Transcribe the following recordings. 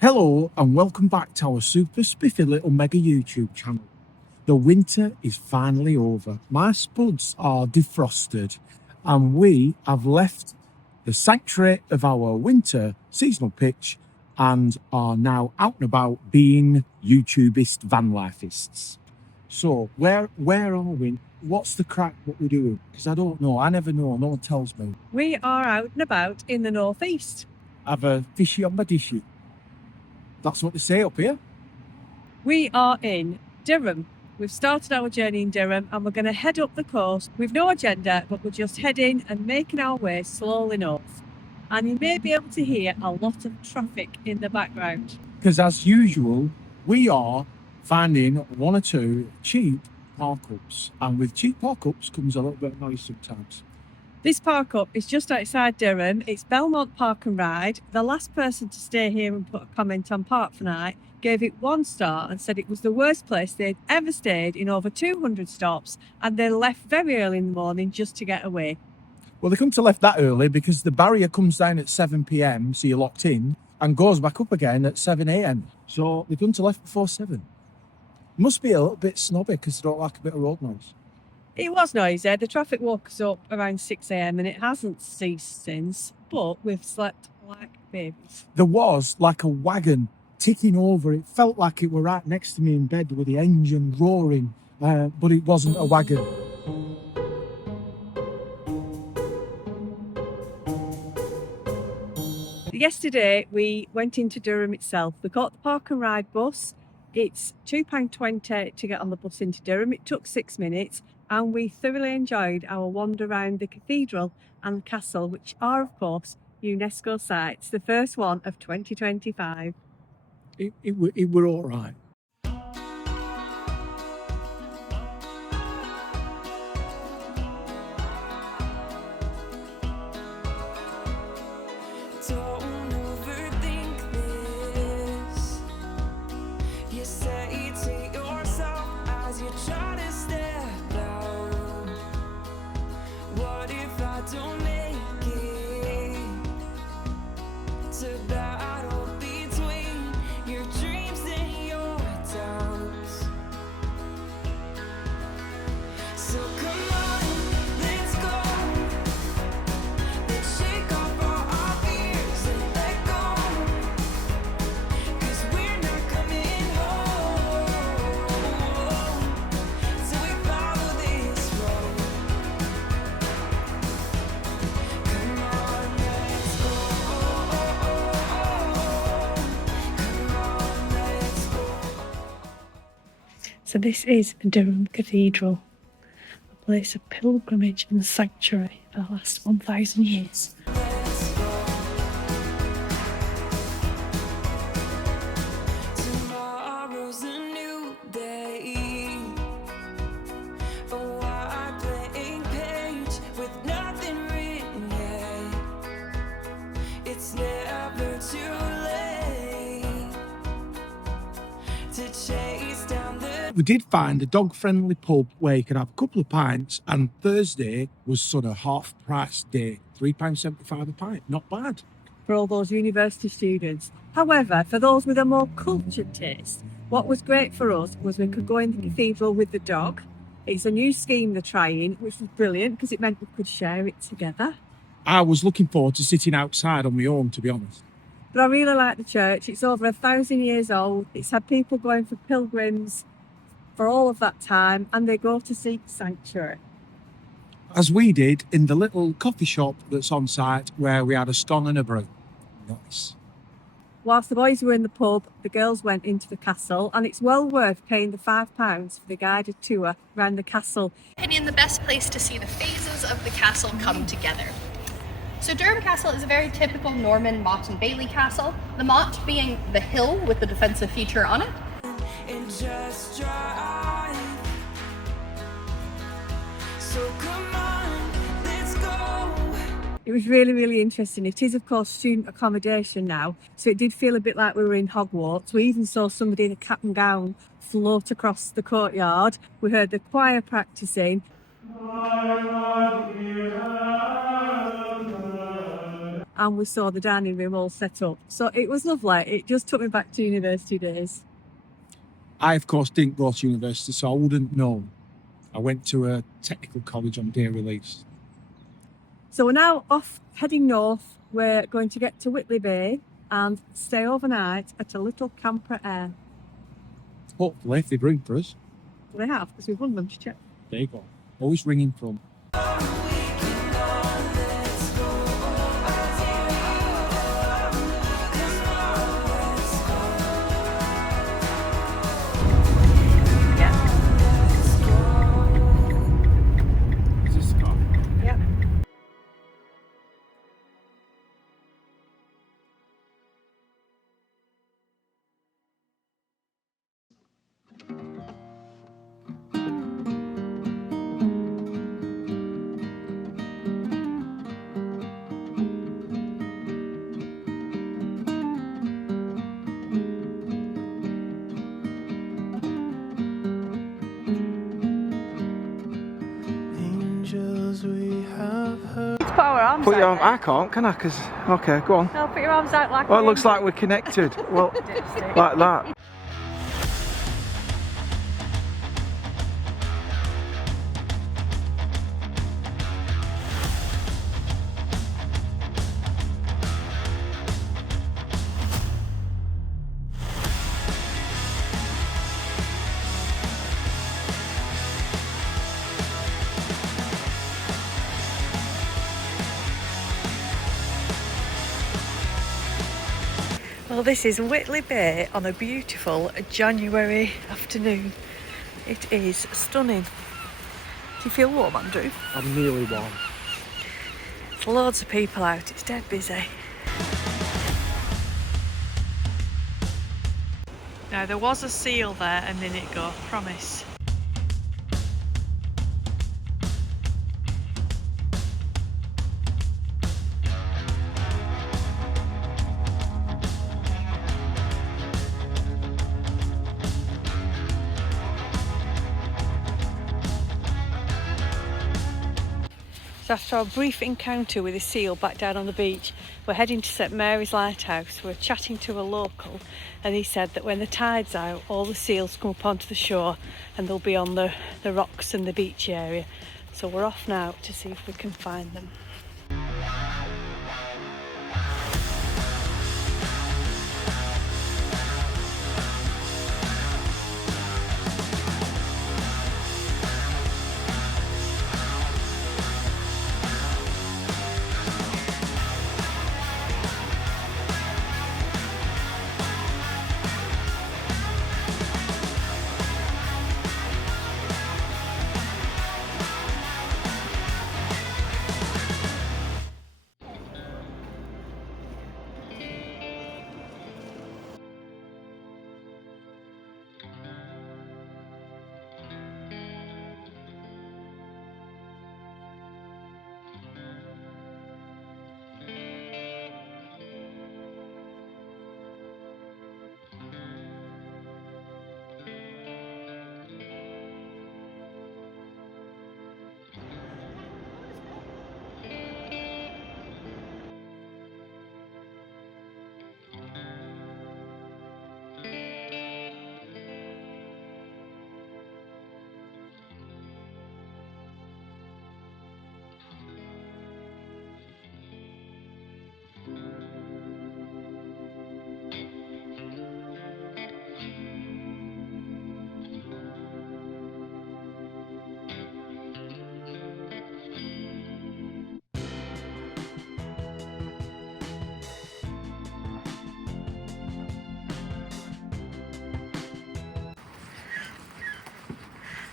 Hello and welcome back to our super spiffy little mega YouTube channel. The winter is finally over. My spuds are defrosted and we have left the sanctuary of our winter seasonal pitch and are now out and about being YouTubist van lifeists. So where are we? What's the crack? What we're doing? Because I don't know. I never know. No one tells me. We are out and about in the northeast. Have a fishy on my dishy. That's what they say up here. We are in Durham. We've started our journey in Durham and we're going to head up the coast with no agenda, but we're just heading and making our way slowly north. And you may be able to hear a lot of traffic in the background. Because as usual, we are finding one or two cheap park-ups. And with cheap park-ups comes a little bit of noise sometimes. This park up is just outside Durham. It's Belmont Park and Ride. The last person to stay here and put a comment on Park for Night gave it 1 star and said it was the worst place they'd ever stayed in over 200 stops, and they left very early in the morning just to get away. Well, they come to left that early because the barrier comes down at 7 p.m, so you're locked in, and goes back up again at 7 a.m. So they come to left before 7. Must be a little bit snobby because they don't like a bit of road noise. It was noisy. The traffic woke us up around 6 a.m. and it hasn't ceased since, but we've slept like babies. There was like a wagon ticking over. It felt like it were right next to me in bed with the engine roaring, but it wasn't a wagon. Yesterday we went into Durham itself. We caught the Park and Ride bus. It's £2.20 to get on the bus into Durham. It took 6 minutes. And we thoroughly enjoyed our wander around the cathedral and the castle, which are, of course, UNESCO sites, the first one of 2025. It were all right. Don't overthink this. You say to yourself as you try to step out, what if I don't make it to battle between your dreams and your doubts? So come on, let's go. Let's shake off all our fears and let go, 'cause we're not coming home till we follow this road. Come on, let's go. Come on, let's go. So this is Durham Cathedral, a place of pilgrimage and sanctuary for the last 1,000 years. Tomorrow's a new day, a white blank page with nothing written yet. It's never too late to chase down the. We did find a dog-friendly pub where you could have a couple of pints, and Thursday was sort of half-price day, £3.75 a pint. Not bad. For all those university students. However, for those with a more cultured taste, what was great for us was we could go in the cathedral with the dog. It's a new scheme they're trying, which was brilliant because it meant we could share it together. I was looking forward to sitting outside on my own, to be honest. But I really like the church. It's over 1,000 years old. It's had people going for pilgrims for all of that time, and they go to seek sanctuary. As we did in the little coffee shop that's on site where we had a scone and a brew. Nice. Whilst the boys were in the pub, the girls went into the castle, and it's well worth paying the £5 for the guided tour around the castle. Opinion, the best place to see the phases of the castle come together. So Durham Castle is a very typical Norman motte and bailey castle, the motte being the hill with the defensive feature on it. And just drive. So come on, let's go. It was really, really interesting. It is, of course, student accommodation now, so it did feel a bit like we were in Hogwarts. We even saw somebody in a cap and gown float across the courtyard. We heard the choir practicing. and we saw the dining room all set up. So it was lovely. It just took me back to university days. I, of course, didn't go to university, so I wouldn't know. I went to a technical college on day release. So we're now off heading north. We're going to get to Whitley Bay and stay overnight at a little camper air. Hopefully, if they bring for us. They have, because we've won them to check. There you go. Always ringing from. Is this the car? Yep. Angels we have heard. Put our arms Put out. your arm. there. I can't, can I? Because okay, go on. No, put your arms out like Oh, an it looks angel. like we're connected. Well, Dipstick. like that. Well, this is Whitley Bay on a beautiful January afternoon. It is stunning. Do you feel warm, Andrew? I'm nearly warm. There's loads of people out. It's dead busy. Now, there was a seal there a minute ago, promise. So after our brief encounter with a seal back down on the beach, we're heading to St Mary's Lighthouse. We're chatting to a local and he said that when the tide's out, all the seals come up onto the shore and they'll be on the rocks and the beach area. So we're off now to see if we can find them.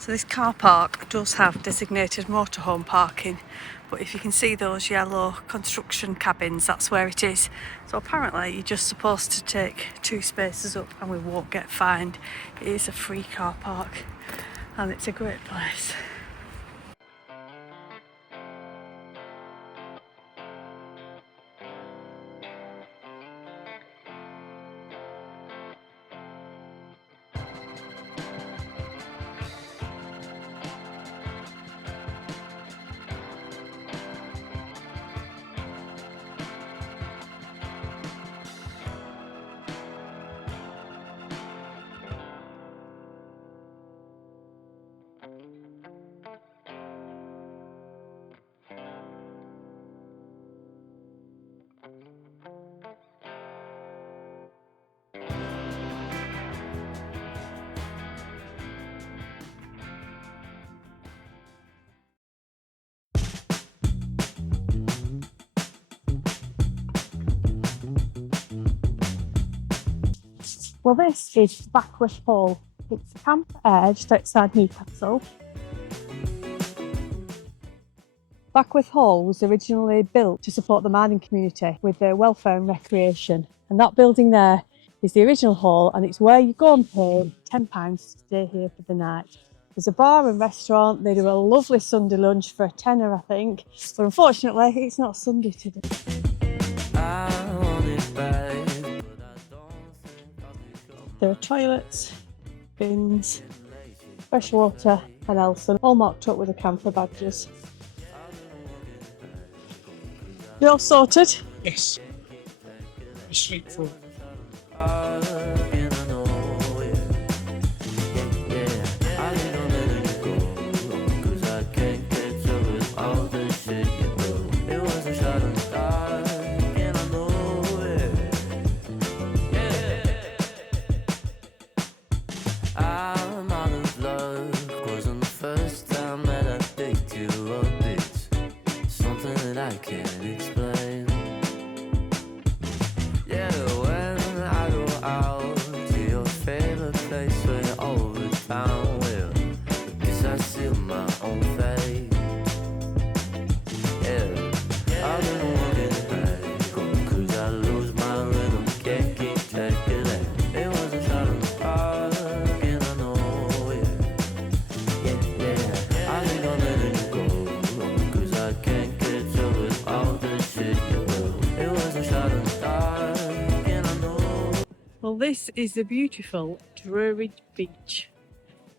So this car park does have designated motorhome parking, but if you can see those yellow construction cabins, that's where it is. So apparently you're just supposed to take 2 spaces up and we won't get fined. It is a free car park and it's a great place. Well, this is Backworth Hall. It's a camp just outside Newcastle. Backworth Hall was originally built to support the mining community with their welfare and recreation. And that building there is the original hall, and it's where you go and pay £10 to stay here for the night. There's a bar and restaurant. They do a lovely Sunday lunch for a tenner, I think. But unfortunately, it's not Sunday today. There are toilets, bins, fresh water and Elson, all marked up with the camper badges. You all sorted? Yes. Straightforward. Well, this is the beautiful Druridge Beach.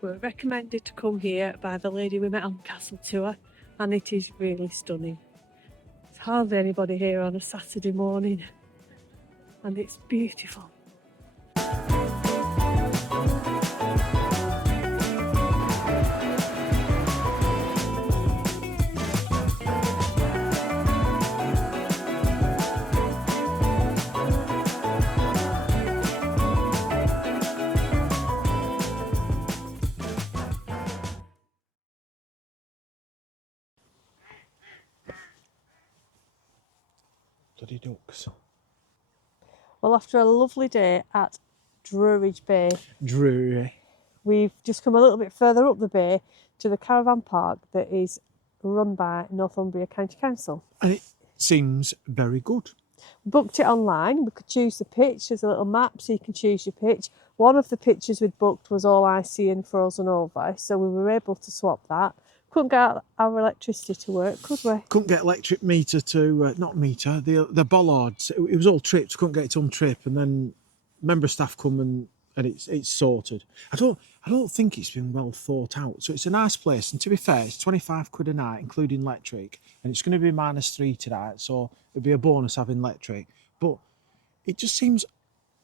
We're recommended to come here by the lady we met on the castle tour, and it is really stunning. There's hardly anybody here on a Saturday morning, and it's beautiful. Bloody ducks. Well, after a lovely day at Druridge Bay, Dreary. we've just come a little bit further up the bay to the caravan park that is run by Northumbria County Council. And it seems very good. We booked it online. We could choose the pitch. There's a little map so you can choose your pitch. One of the pitches we'd booked was all icy and frozen over, so we were able to swap that. Couldn't get our electricity to work, could we? Couldn't get electric meter to, not meter, the bollards. It was all tripped, couldn't get it on trip. And then member staff come and it's sorted. I don't think it's been well thought out. So it's a nice place. And to be fair, it's 25 quid a night, including electric. And it's going to be -3 tonight. So it'd be a bonus having electric. But it just seems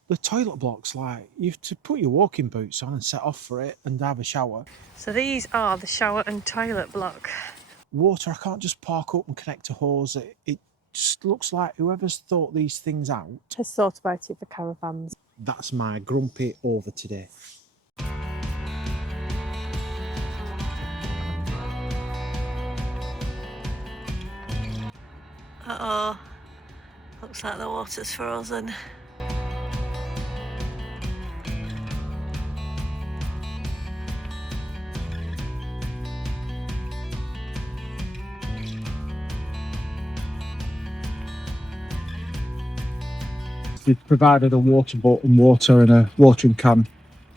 the toilet block's like, you have to put your walking boots on and set off for it and have a shower. So these are the shower and toilet block. Water, I can't just park up and connect a hose. It just looks like whoever's thought these things out Has thought about it for caravans. That's my grumpy over today. Uh-oh. Looks like the water's frozen. They've provided a water bottle and water and a watering can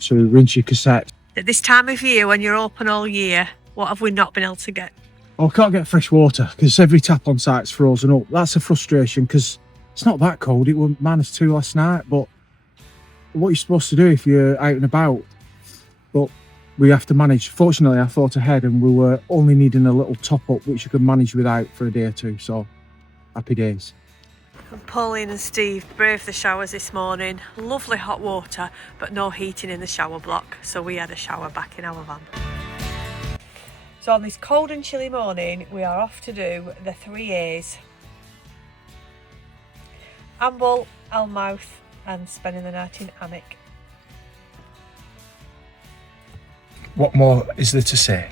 to rinse your cassette. At this time of year, when you're open all year, what have we not been able to get? Oh, I can't get fresh water because every tap on site's frozen up. That's a frustration because it's not that cold. It was -2 last night, but what you're supposed to do if you're out and about. But we have to manage. Fortunately, I thought ahead and we were only needing a little top up, which you could manage without for a day or two. So happy days. And Pauline and Steve braved the showers this morning. Lovely hot water, but no heating in the shower block. So we had a shower back in our van. So on this cold and chilly morning, we are off to do the 3 A's. Amble, Alnwick and spending the night in Alnwick. What more is there to say?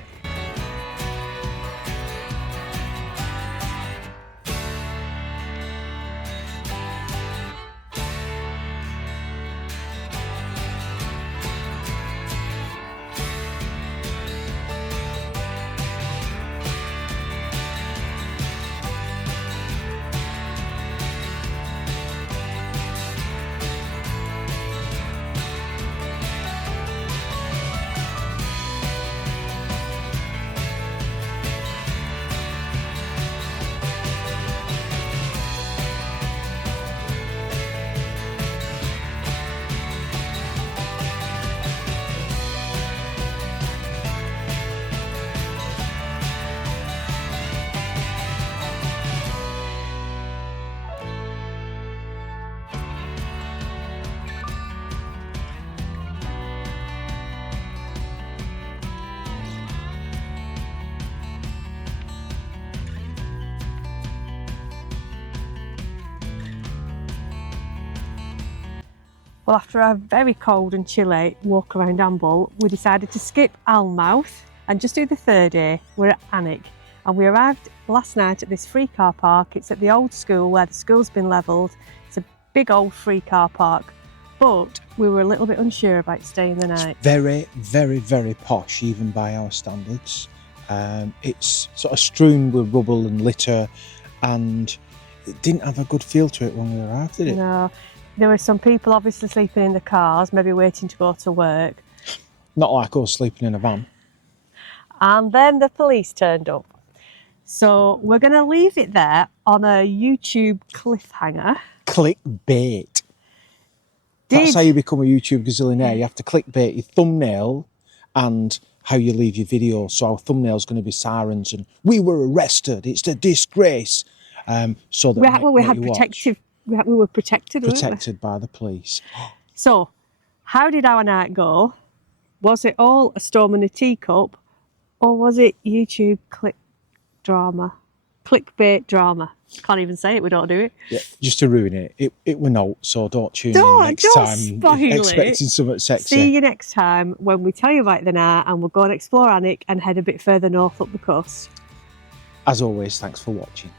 Well, after a very cold and chilly walk around Amble, we decided to skip Alnmouth and just do the third day. We're at Alnwick, and we arrived last night at this free car park. It's at the old school where the school's been levelled. It's a big old free car park, but we were a little bit unsure about staying the night. Very, very, very posh, even by our standards. It's sort of strewn with rubble and litter, and it didn't have a good feel to it when we arrived, did it? No, there were some people obviously sleeping in the cars, maybe waiting to go to work. Not like us sleeping in a van. And then the police turned up. So we're going to leave it there on a YouTube cliffhanger. Clickbait. That's how you become a YouTube gazillionaire. You have to clickbait your thumbnail and how you leave your video. So our thumbnail's going to be sirens and "we were arrested, it's a disgrace." So that we were protected. Protected by the police. So, how did our night go? Was it all a storm in a teacup, or was it YouTube clickbait drama? Can't even say it, we don't do it. Yeah, just to ruin it. It were not, so don't tune in next time expecting something sexy. See you next time when we tell you about the night and we'll go and explore Alnwick and head a bit further north up the coast. As always, thanks for watching.